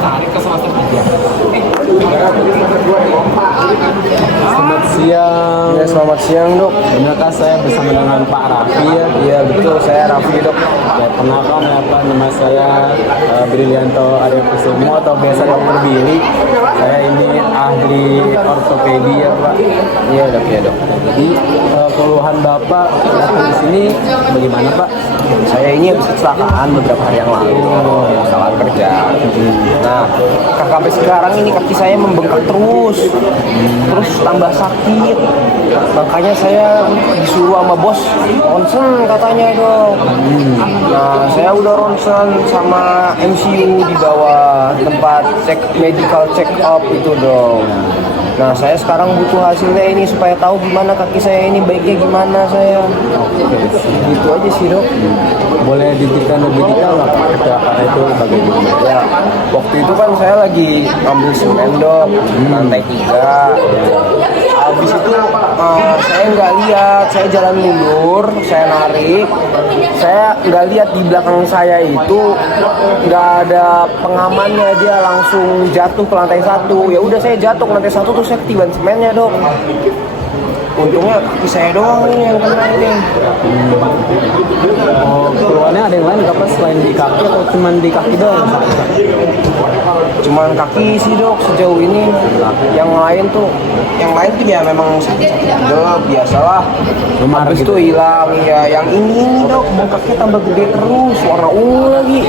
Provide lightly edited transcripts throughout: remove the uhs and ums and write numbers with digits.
tarik ke semester 3. Selamat siang. Ya, selamat siang dok. Benarkah saya bersama dengan Pak Raffi ya? Iya betul, saya Raffi dok. Ya, kenalkan nama saya Brilianto Arya Kusumo atau biasa Dokter Billy. Saya ini ahli ortopedi ya Pak. Iya dok, ya dok. Jadi keluhan Bapak datang di sini bagaimana Pak? Saya ini habis kecelakaan beberapa hari yang lalu, kesalahan kerja. Nah, sampai sekarang ini kaki saya membengkak terus tambah sakit. Makanya saya disuruh sama bos ronsen katanya dok. Nah, saya udah ronsen sama MCU di bawah tempat medical check up itu dok. Nah, saya sekarang butuh hasilnya ini supaya tahu gimana kaki saya ini baiknya gimana saya. Gitu aja sih dok. Boleh diberikan lebih detail nggak Pak? Kecelakaan itu bagaimana? Ya, waktu itu kan saya lagi ngambil semen dok, lantai 3. Habis itu saya nggak lihat, saya jalan mundur, saya narik, saya nggak lihat di belakang saya itu nggak ada pengamannya, dia langsung jatuh ke lantai 1. Ya udah saya jatuh ke lantai 1 terus saya ketiban semennya dok. Untungnya kaki saya doang nih yang kena ini. Oh, keluhannya ada yang lain nggak Pak selain di kaki atau cuma di kaki doang? Cuman kaki sih dok sejauh ini. Yang lain tuh ya memang sakit-sakit dok, biasalah. Habis itu hilang ya. Yang ini dok, bengkaknya tambah gede terus, warna ungu lagi.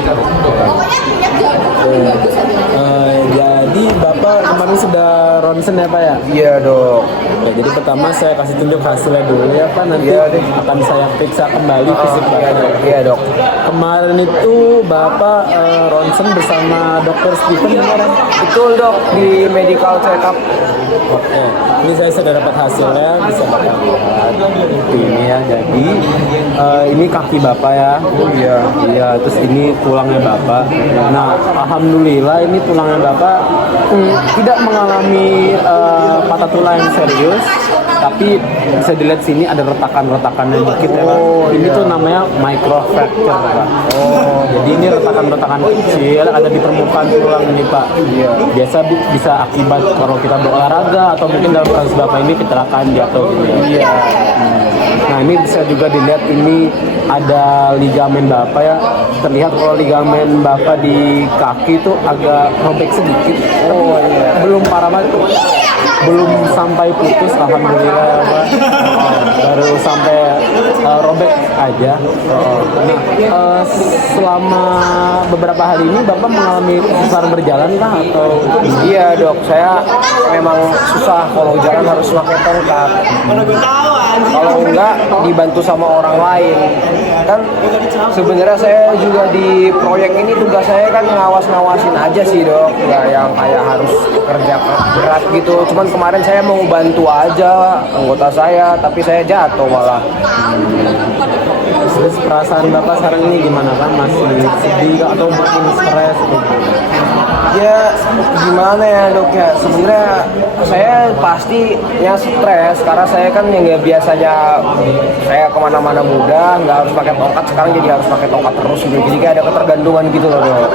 Jadi Bapak kemarin sudah ronsen ya Pak ya? Iya dok. Ya, jadi pertama saya kasih tunjuk hasilnya dulu ya Pak, nanti akan saya periksa kembali fisik Bapak. Iya dok. Kemarin itu Bapak ronsen bersama Dokter Stephen kemarin? Betul dok, di medical check up. Oke, ini saya sudah dapat hasilnya, bisa Bapak lihat ini ya. Jadi ini kaki Bapak ya. Oh iya. Iya, terus ini tulangnya Bapak. Nah, alhamdulillah ini tulangnya Bapak tidak mengalami patah tulang yang serius, tapi bisa dilihat sini ada retakan-retakannya dikit ya Pak. Ini tuh namanya micro fracture Pak. Oh, jadi ini retakan-retakan kecil ada di permukaan tulang ini Pak. Biasa bisa akibat kalau kita berolahraga atau mungkin dalam kasus Bapak ini kecelakaan jatuh gitu ya. Iya. Nah, ini bisa juga dilihat ini ada ligamen Bapak ya. Terlihat kalau ligamen Bapak di kaki itu agak robek sedikit. Oh iya. Belum parah banget. Belum sampai putus, alhamdulillah ya Pak. Baru sampai robek aja. Selama beberapa hari ini Bapak mengalami kesusahan berjalan kah atau? Iya dok, saya memang susah kalau jalan harus pakai tongkat. Kalau enggak dibantu sama orang lain. Kan sebenarnya saya juga di proyek ini tugas saya kan ngawas-ngawasin aja sih dok, nggak yang kayak harus kerja berat gitu. Cuman kemarin saya mau bantu aja anggota saya, tapi saya jatuh malah. Terus perasaan Bapak sekarang ini gimana kan? Masih sedih atau mungkin stres? Ya gimana ya dok ya, sebenarnya saya pasti ya stres karena saya kan yang nggak biasanya saya kemana-mana mudah nggak harus pakai tongkat, sekarang jadi harus pakai tongkat terus gitu, jadi kayak ada ketergantungan gitu loh dok.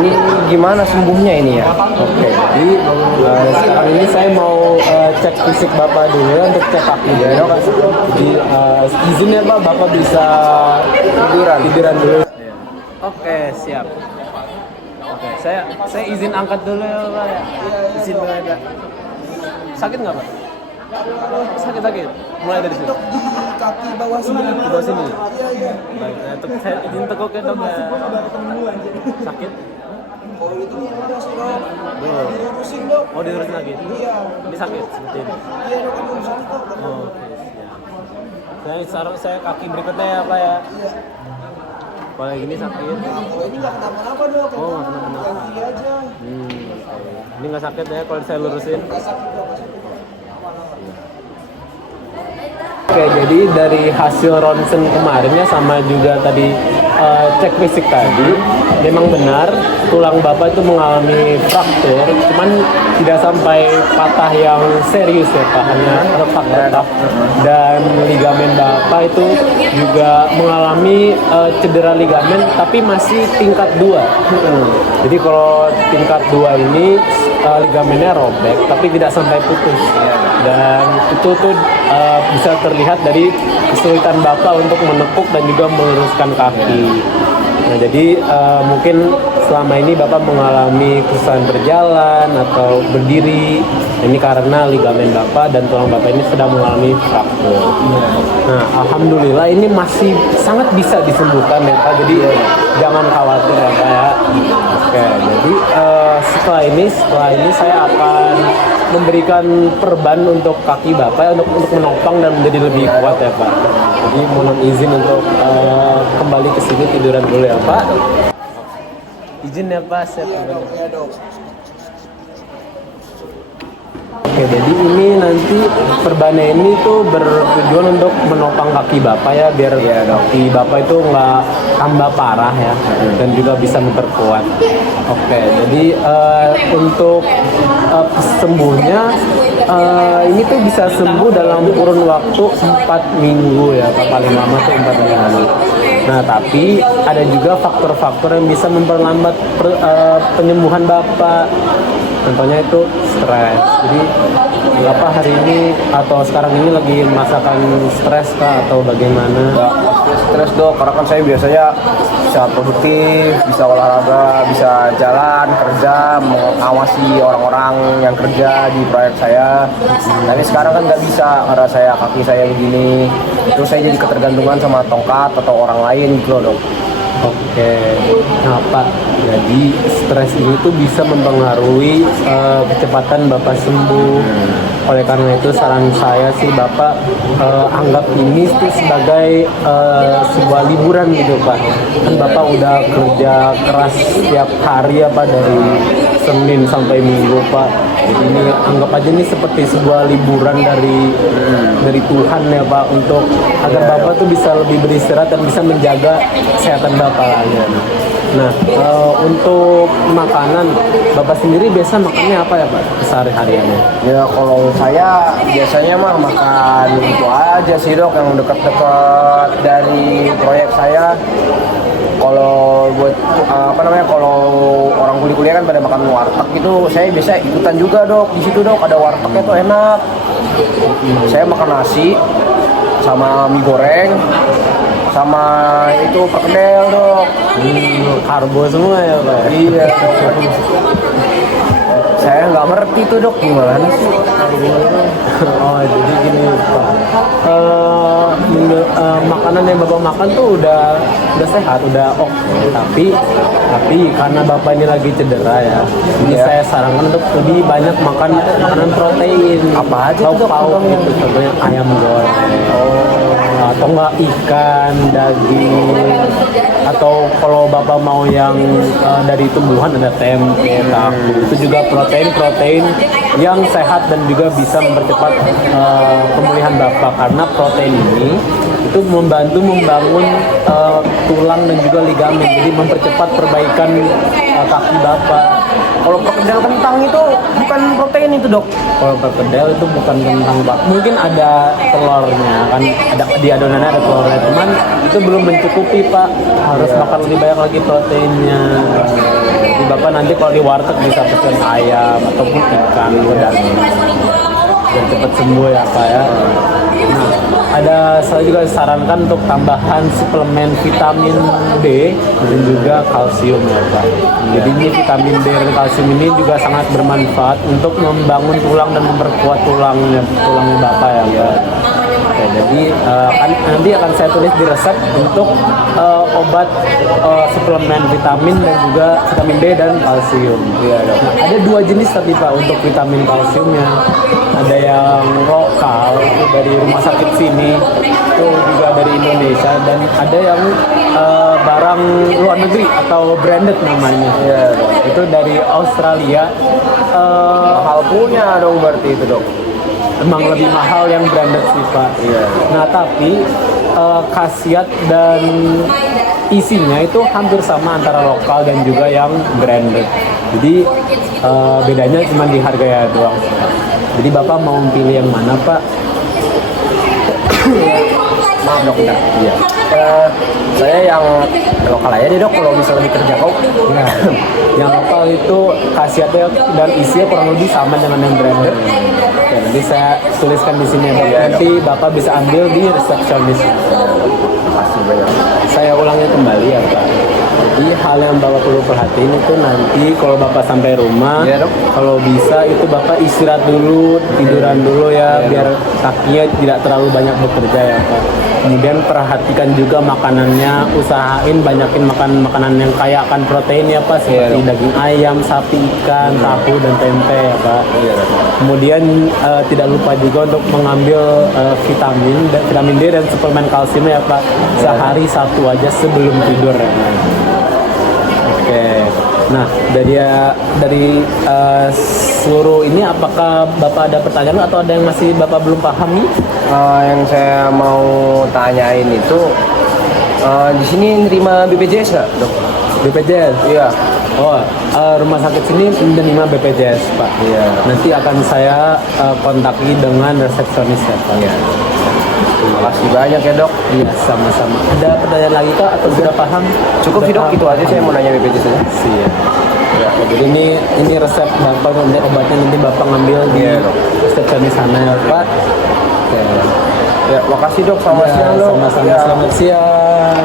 Ini gimana sembuhnya ini ya? Oke, jadi sekarang ini saya mau cek fisik Bapak dulu ya untuk cek kaki ya dok. Jadi izin ya Pak, Bapak bisa tiduran dulu. Oke, siap. Oke, saya izin angkat dulu ya Pak ya. Izin dulu ya. Sakit nggak Pak? Sakit. Mulai dari sini. Kaki bawah sini. Di bawah sini. Iya. Baik, saya izin tekuk ya dok ya. Sakit? Kalau itu udah sih dok. Belum. Diurusin dok. Oh, diurusin lagi? Iya. Ini sakit seperti ini? Iya dok, diurusin dok. Oke, siap. Saya kaki berikutnya ya Pak ya. Iya. Kalau yang ini sakit. Kalau ini nggak kenapa-napa dok. Oh, nggak kenapa-napa. Yang kiri aja. Oke. Ini nggak sakit ya kalau saya lurusin? Nggak sakit dok. Oke, jadi dari hasil ronsen kemarin ya sama juga tadi cek fisik tadi, memang benar tulang bapak itu mengalami fraktur, cuman tidak sampai patah yang serius ya Pak, hanya retak tetap. Dan ligamen bapak itu juga mengalami cedera ligamen, tapi masih tingkat 2. Jadi kalau tingkat 2 ini ligamennya robek, tapi tidak sampai putus. Dan itu tuh bisa terlihat dari kesulitan bapak untuk menekuk dan juga meluruskan kaki. Nah, jadi mungkin selama ini bapak mengalami kesusahan berjalan atau berdiri. Ini karena ligamen bapak dan tulang bapak ini sedang mengalami fraktur. Nah, alhamdulillah ini masih sangat bisa disembuhkan ya Pak. Jadi jangan khawatir ya Pak ya. Oke, jadi setelah ini saya akan memberikan perban untuk kaki bapak untuk menopang dan menjadi lebih kuat ya Pak. Jadi mohon izin untuk kembali ke sini tiduran dulu ya Pak. Izin ya Pak, saya Oke, jadi ini nanti perbannya ini tuh bertujuan untuk menopang kaki bapak ya, biar kaki bapak itu nggak tambah parah ya, dan juga bisa memperkuat. Oke, jadi untuk sembuhnya ini tuh bisa sembuh dalam kurun waktu 4 minggu ya Pak, paling lama tuh 4 minggu. Nah, tapi ada juga faktor-faktor yang bisa memperlambat penyembuhan bapak. Contohnya itu stres. Jadi Bapak hari ini atau sekarang ini lagi merasakan stres kah atau bagaimana? Stres Dok, karena kan saya biasanya bisa produktif, bisa olahraga, bisa jalan, kerja, mengawasi orang-orang yang kerja di proyek saya. Tapi sekarang kan nggak bisa karena kaki saya begini. Terus saya jadi ketergantungan sama tongkat atau orang lain gitu loh Dok. Oke, nah Pak, jadi stres ini tuh bisa mempengaruhi kecepatan Bapak sembuh. Oleh karena itu saran saya sih Bapak anggap ini tuh sebagai sebuah liburan gitu Pak. Kan Bapak udah kerja keras setiap hari ya Pak, dari Senin sampai Minggu Pak. Jadi ini anggap aja ini seperti sebuah liburan dari Tuhan ya Pak, untuk agar Bapak tuh bisa lebih beristirahat dan bisa menjaga kesehatan Bapak lagi. Nah, untuk makanan Bapak sendiri biasa makannya apa ya Pak sehari-hariannya? Ya kalau saya biasanya mah makan itu aja sih Dok, yang dekat-dekat dari proyek saya. Kalau buat kalau orang kuliah kan pada makan warteg gitu, saya biasa ikutan juga Dok. Di situ Dok ada wartegnya tuh enak. Saya makan nasi sama mie goreng sama itu perkedel Dok. Karbo semua ya Pak? Iya. Saya nggak ngerti tuh Dok, gimana sih? Oh, jadi gini Pak, makanan yang Bapak makan tuh udah sehat, udah oke. Tapi karena Bapak ini lagi cedera ya, jadi saya sarankan untuk lebih banyak makan makanan protein. Apa aja tuh Dok? Pauk gitu, contohnya ayam goreng. Atau enggak ikan, daging, atau kalau Bapak mau yang dari tumbuhan ada tempe, tahu. Itu juga protein yang sehat dan juga bisa mempercepat pemulihan Bapak, karena protein ini itu membantu membangun tulang dan juga ligamen, jadi mempercepat perbaikan kaki Bapak. Kalau perkedel kentang itu bukan protein itu Dok? Kalau perkedel itu bukan kentang Pak, mungkin ada telurnya kan, ada di adonannya ada telurnya, cuman itu belum mencukupi Pak, harus makan lebih banyak lagi proteinnya. Jadi Bapak nanti kalau di warteg bisa pesen ayam ataupun ikan dan cepat sembuh ya Pak ya. Nah, saya juga sarankan untuk tambahan suplemen vitamin B dan juga kalsium ya Pak. Jadi ini vitamin B dan kalsium ini juga sangat bermanfaat untuk membangun tulang dan memperkuat tulangnya Bapak ya Pak. Oke, jadi nanti akan saya tulis di resep untuk obat suplemen vitamin dan juga vitamin B dan kalsium. Iya, Dok. Nah, ada 2 jenis tapi Pak untuk vitamin kalsiumnya. Ada yang lokal itu dari rumah sakit sini, itu juga dari Indonesia, dan ada yang barang luar negeri atau branded namanya. Iya, Dok. Itu dari Australia. Mahal punya dong berarti itu Dok. Emang lebih mahal yang branded sih Pak. Iya. Nah tapi khasiat dan isinya itu hampir sama antara lokal dan juga yang branded. Jadi bedanya cuma di harganya doang. Jadi Bapak mau pilih yang mana, Pak? Maaf dok, bentar. Iya. Saya yang lokal aja deh dok, kalau bisa lebih terjangkau. Nah, yang lokal itu khasiatnya dan isinya kurang lebih sama dengan yang branded. Ya, nanti saya tuliskan di sini ya, Pak. Iya, Nanti Bapak bisa ambil di resepsionis. Pasti banyak. Saya ulangi kembali ya, Pak. Jadi hal yang Bapak perlu perhatiin itu nanti kalau Bapak sampai rumah, Iya, Dok. kalau bisa itu Bapak istirahat dulu, tiduran dulu ya, Iya, biar kakinya tidak terlalu banyak bekerja ya, Pak. Kemudian perhatikan juga makanannya, usahain banyakin makan makanan yang kaya akan protein ya, Pak, seperti Dok. daging ayam, sapi, ikan, tahu dan tempe ya, Pak. Iya, Dok. Kemudian tidak lupa juga untuk mengambil vitamin D dan suplemen kalsium ya, Pak. Sehari satu aja sebelum tidur ya. Oke. Nah, dari seluruh ini apakah Bapak ada pertanyaan atau ada yang masih Bapak belum paham nih? Yang saya mau tanyain itu di sini nerima BPJS nggak dok? BPJS? Iya. Oh, rumah sakit sini menerima BPJS, Pak. Iya. Nanti akan saya kontaki dengan resepsionis ya, Pak. Iya. Terima kasih banyak ya dok. Iya, sama-sama. Ada pertanyaan lagi Kak atau sudah paham? Cukup sih dok, itu aja saya mau nanya BPJS aja. Siap. Ya, jadi ini resep Bapak nanti obatnya nanti Bapak ngambil di Iya, dok. resepsionis sana ya, Pak. Oke. Ya, makasih dok. Selamat Ya, siang dok. sama-sama. Ya. Selamat siang.